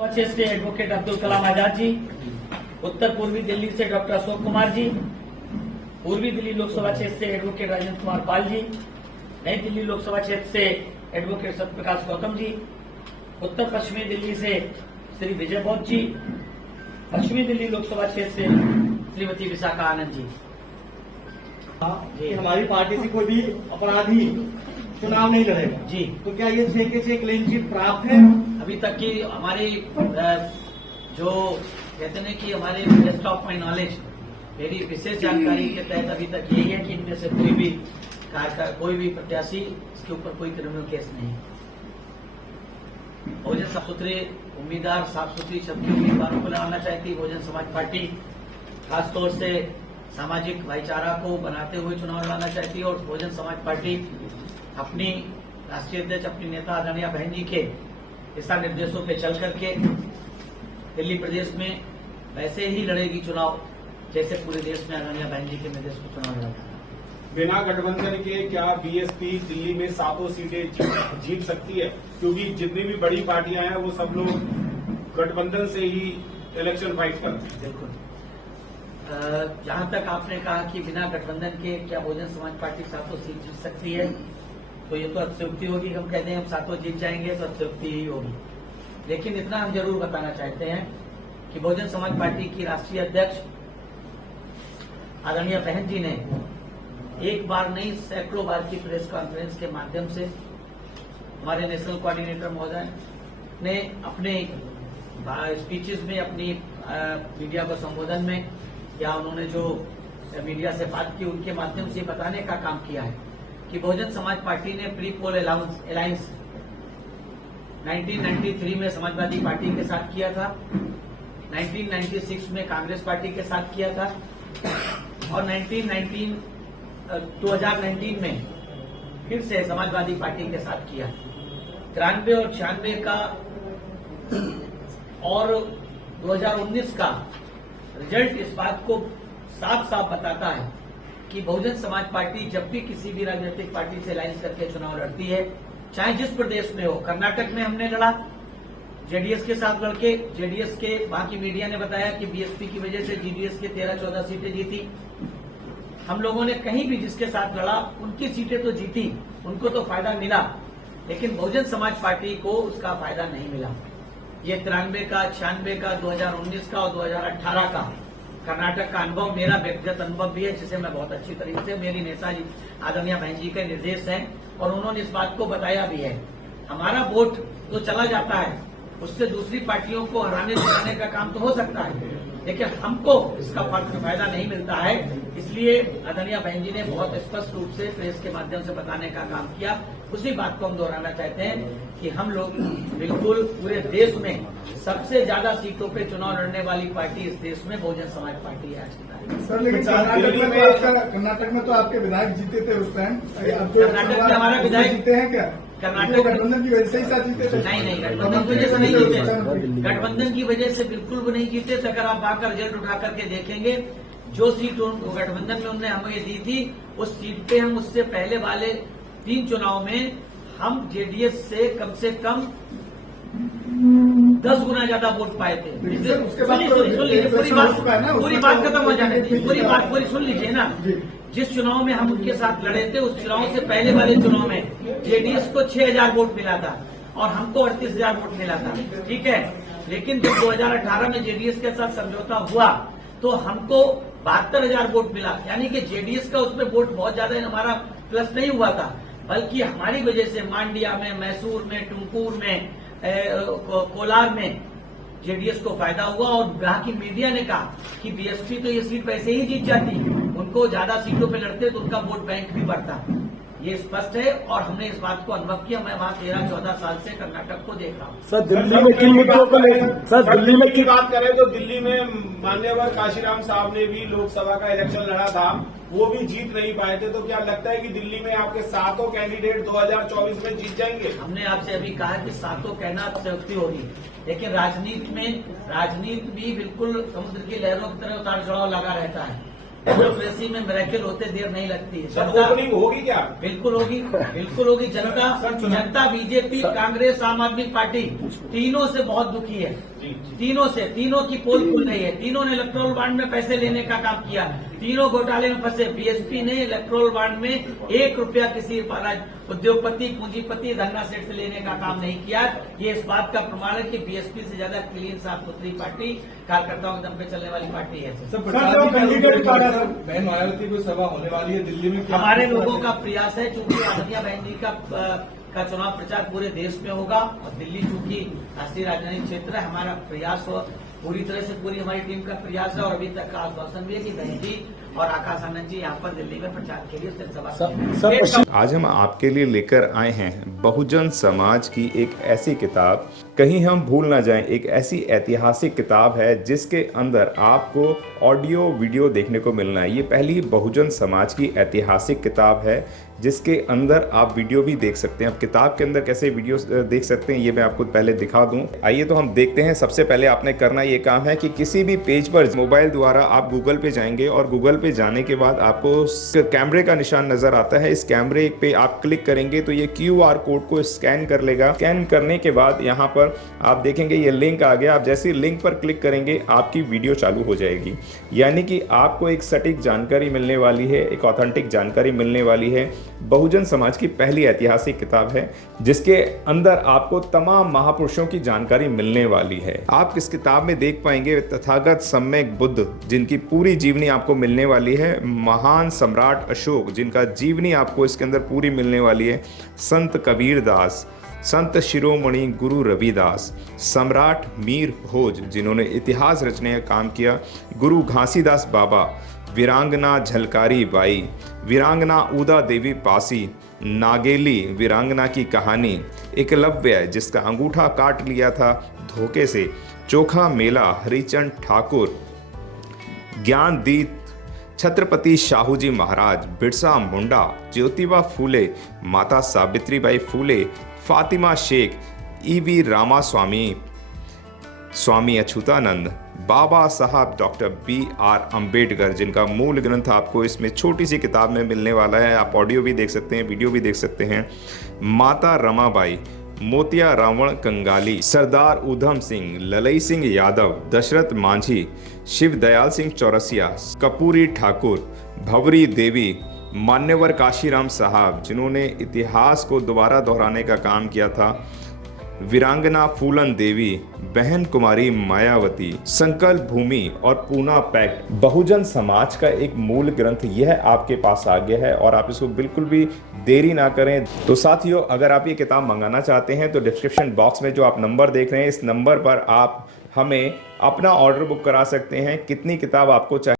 लोकसभा क्षेत्र से एडवोकेट अब्दुल कलाम आजाद जी, उत्तर पूर्वी दिल्ली से डॉक्टर अशोक कुमार जी, पूर्वी दिल्ली लोकसभा क्षेत्र से एडवोकेट राजेंद्र कुमार पाल जी, नई दिल्ली लोकसभा क्षेत्र से एडवोकेट सत्यप्रकाश गौतम जी, उत्तर पश्चिमी दिल्ली से श्री विजय बौद्ध जी, पश्चिमी दिल्ली लोकसभा क्षेत्र से श्रीमती विशाखा आनंद जी। हमारी पार्टी से कोई भी अपराधी चुनाव नहीं लड़ेगा जी। तो क्या ये 6 के 6 क्लीन चिट प्राप्त है? अभी तक की हमारी जो कहते हैं कि हमारे बेस्ट ऑफ माई नॉलेज, मेरी विशेष जानकारी के तहत अभी तक यही है कि इनमें से कोई भी प्रत्याशी इसके ऊपर कोई क्रिमिनल केस नहीं। बहुजन साफ सुथरे उम्मीदवार, साफ सुथरी सबके उम्मीदवारों को लगाना चाहती बहुजन समाज पार्टी, खासतौर से सामाजिक भाईचारा को बनाते हुए चुनाव लड़ाना चाहती है। और बहुजन समाज पार्टी अपनी राष्ट्रीय अध्यक्ष, अपनी नेता आदरणीय बहन जी के दिशा निर्देशों पे चल करके दिल्ली प्रदेश में वैसे ही लड़ेगी चुनाव जैसे पूरे देश में आदरणीय बहन जी के निर्देश पर चुनाव लड़ा था। बिना गठबंधन के क्या बीएसपी दिल्ली में 7 सीटें जीत सकती है? क्योंकि जितनी भी बड़ी पार्टियां हैं वो सब लोग गठबंधन से ही इलेक्शन फाइट करते हैं। बिल्कुल। जहां तक आपने कहा कि बिना गठबंधन के क्या बहुजन समाज पार्टी 7 सीट जीत सकती है, तो ये तो अतिशयोक्ति होगी। हम कहते हैं हम 7 जीत जाएंगे तो अतिशयोक्ति ही होगी। लेकिन इतना हम जरूर बताना चाहते हैं कि बहुजन समाज पार्टी की राष्ट्रीय अध्यक्ष आदरणीय बहन जी ने एक बार नहीं सैकड़ों बार की प्रेस कॉन्फ्रेंस के माध्यम से हमारे नेशनल कोऑर्डिनेटर महोदय ने अपने स्पीचेस में, अपनी मीडिया को संबोधन में, या उन्होंने जो मीडिया से बात की उनके माध्यम से बताने का काम किया है कि बहुजन समाज पार्टी ने प्री पोल अलायंस 1993 में समाजवादी पार्टी के साथ किया था, 1996 में कांग्रेस पार्टी के साथ किया था और 2019 में फिर से समाजवादी पार्टी के साथ किया। 93 और 96 का और 2019 का रिजल्ट इस बात को साफ साफ बताता है कि बहुजन समाज पार्टी जब भी किसी भी राजनीतिक पार्टी से अलायंस करके चुनाव लड़ती है, चाहे जिस प्रदेश में हो। कर्नाटक में हमने लड़ा जेडीएस के साथ लड़के, जेडीएस के वहां की मीडिया ने बताया कि बीएसपी की वजह से जेडीएस के 13-14 सीटें जीती। हम लोगों ने कहीं भी जिसके साथ लड़ा उनकी सीटें तो जीती, उनको तो फायदा मिला, लेकिन बहुजन समाज पार्टी को उसका फायदा नहीं मिला। ये 93 का, 96 का, 2019 का और 2018 का कर्नाटक का अनुभव मेरा व्यक्तिगत अनुभव भी है, जिसे मैं बहुत अच्छी तरीके से, मेरी नेताजी आदरणीय बहन जी के निर्देश हैं और उन्होंने इस बात को बताया भी है। हमारा वोट तो चला जाता है, उससे दूसरी पार्टियों को हराने जिताने का काम तो हो सकता है, लेकिन हमको इसका फायदा नहीं मिलता है। इसलिए आदरणीय बहन जी ने बहुत स्पष्ट रूप से प्रेस के माध्यम से बताने का काम किया। उसी बात को हम दोहराना चाहते हैं कि हम लोग बिल्कुल पूरे देश में सबसे ज्यादा सीटों पे चुनाव लड़ने वाली पार्टी इस देश में बहुजन समाज पार्टी है आज की तारीख। सर, लेकिन कर्नाटक में तो आपके विधायक जीते थे उस टाइम। कर्नाटक में हमारा विधायक जीते हैं क्या? कर्नाटक गठबंधन की वजह से ही साथ जीते थे? नहीं, गठबंधन की वजह से नहीं जीते। गठबंधन की वजह से बिल्कुल भी नहीं जीते थे। अगर आप आकर रिजल्ट उठा करके देखेंगे, जो सीट गठबंधन में उन्होंने हमें दी थी, उस सीट पे हम उससे पहले वाले 3 चुनाव में हम जेडीएस से कम 10 गुना ज्यादा वोट पाए थे। पूरी बात खत्म हो जाने दी, पूरी सुन लीजिए ना। जिस चुनाव में हम उनके साथ लड़े थे, उस चुनाव से पहले वाले चुनाव में जेडीएस को 6000 वोट मिला था और हमको 38,000 वोट मिला था, ठीक है। लेकिन जब 2018 में जेडीएस के साथ समझौता हुआ तो हमको 72,000 वोट मिला, यानी कि जेडीएस का उसमें वोट बहुत ज्यादा हमारा प्लस नहीं हुआ था, बल्कि हमारी वजह से मांडिया में, मैसूर में, टुमकुर में, कोलार में जेडीएस को फायदा हुआ। और वहां की मीडिया ने कहा कि बीएसपी तो ये सीट वैसे ही जीत जाती, उनको ज्यादा सीटों पे लड़ते तो उनका वोट बैंक भी बढ़ता। ये स्पष्ट है और हमने इस बात को अनुभव किया। मैं वहां 13-14 साल से कर्नाटक को देख रहा हूँ। सर, दिल्ली में किन मुद्दों को लेकर, सर दिल्ली में की बात करें तो दिल्ली में मान्यवर काशीराम साहब ने भी लोकसभा का इलेक्शन लड़ा था, वो भी जीत नहीं पाए थे। तो क्या लगता है कि दिल्ली में आपके 7 कैंडिडेट 2024 में जीत जाएंगे? हमने आपसे अभी कहा कि 7 कहना अतिशयोक्ति होगी, लेकिन राजनीति भी बिल्कुल समुद्र की लहरों की तरह उतार चढ़ाव लगा रहता है। डेमोक्रेसी में मिरेकल होते देर नहीं लगती है। सर जनता ओपनिंग होगी क्या? बिल्कुल होगी, बिल्कुल होगी। जनता बीजेपी, कांग्रेस, आम आदमी पार्टी तीनों से बहुत दुखी है। तीनों की पोल खुल रही है। तीनों ने इलेक्ट्रोल बॉन्ड में पैसे लेने का काम किया, तीनों घोटाले में फंसे। बीएसपी ने इलेक्ट्रोल बॉन्ड में 1 रुपया किसी उद्योगपति, पूंजीपति, धन्ना सेठ से लेने का काम नहीं किया। ये इस बात का प्रमाण है कि बीएसपी से ज्यादा क्लीन, साफ सुथरी पार्टी, कार्यकर्ताओं के दम पे चलने वाली पार्टी है। बहन मायावती को सभा होने वाली है दिल्ली में, हमारे लोगों का प्रयास है, चूंकि आनंदिया बहन जी का चुनाव प्रचार पूरे देश में होगा और दिल्ली चूंकि राष्ट्रीय राजधानी क्षेत्र है, हमारा प्रयास हो पूरी तरह से, पूरी हमारी टीम का प्रयास है और अभी तक का आश्वासन भी है कि बहन जी और आकाश आनंद जी यहाँ पर दिल्ली में प्रचार के लिए जनसभा। आज हम आपके लिए लेकर आए हैं बहुजन समाज की एक ऐसी किताब, कहीं हम भूल ना जाएं, एक ऐसी ऐतिहासिक किताब है जिसके अंदर आपको ऑडियो वीडियो देखने को मिलना है। ये पहली बहुजन समाज की ऐतिहासिक किताब है जिसके अंदर आप वीडियो भी देख सकते हैं। अब किताब के अंदर कैसे वीडियो देख सकते हैं ये मैं आपको पहले दिखा दूं। आइए तो हम देखते हैं। सबसे पहले आपने करना ये काम है कि किसी भी पेज पर मोबाइल द्वारा आप गूगल पे जाएंगे और गूगल पे जाने के बाद आपको कैमरे का निशान नजर आता है। इस कैमरे पे आप क्लिक करेंगे तो ये QR कोड को स्कैन कर लेगा। स्कैन करने के बाद यहाँ पर आप देखेंगे ये लिंक आ गया। आप जैसे लिंक पर क्लिक करेंगे आपकी वीडियो चालू हो जाएगी, यानी कि आपको एक सटीक जानकारी मिलने वाली है, एक ऑथेंटिक जानकारी मिलने वाली है। बहुजन समाज की पहली ऐतिहासिक किताब है जिसके अंदर आपको तमाम महापुरुषों की जानकारी मिलने वाली है। आप इस किताब में देख पाएंगे तथागत सम्यक बुद्ध जिनकी पूरी जीवनी आपको मिलने वाली है, महान सम्राट अशोक जिनका जीवनी आपको इसके अंदर पूरी मिलने वाली है, संत कबीर दास, संत शिरोमणि गुरु रविदास, सम्राट मीर भोज जिन्होंने इतिहास रचने का काम किया, गुरु घासीदास बाबा, वीरांगना झलकारी बाई, वीरांगना उदा देवी पासी, नागेली वीरांगना की कहानी, एकलव्य जिसका अंगूठा काट लिया था धोखे से, चोखा मेला हरिचंद ठाकुर, ज्ञानदीप छत्रपति शाहूजी महाराज, बिरसा मुंडा, ज्योतिबा फूले, माता सावित्रीबाई फूले, फातिमा शेख, EV रामास्वामी, स्वामी अच्युतानंद, बाबा साहब डॉक्टर BR अम्बेडकर जिनका मूल ग्रंथ आपको इसमें छोटी सी किताब में मिलने वाला है। आप ऑडियो भी देख सकते हैं, वीडियो भी देख सकते हैं। माता रमाबाई, मोतिया रावण कंगाली, सरदार उधम सिंह, ललई सिंह यादव, दशरथ मांझी, शिव दयाल सिंह चौरसिया, कपूरी ठाकुर, भवरी देवी, मान्यवर काशीराम साहब जिन्होंने इतिहास को दोबारा दोहराने का काम किया था, वीरांगना फूलन देवी, बहन कुमारी मायावती, संकल्प भूमि और पूना पैक्ट। बहुजन समाज का एक मूल ग्रंथ यह आपके पास आ गया है और आप इसको बिल्कुल भी देरी ना करें। तो साथियों, अगर आप ये किताब मंगाना चाहते हैं तो डिस्क्रिप्शन बॉक्स में जो आप नंबर देख रहे हैं इस नंबर पर आप हमें अपना ऑर्डर बुक करा सकते हैं। कितनी किताब आपको चाहिए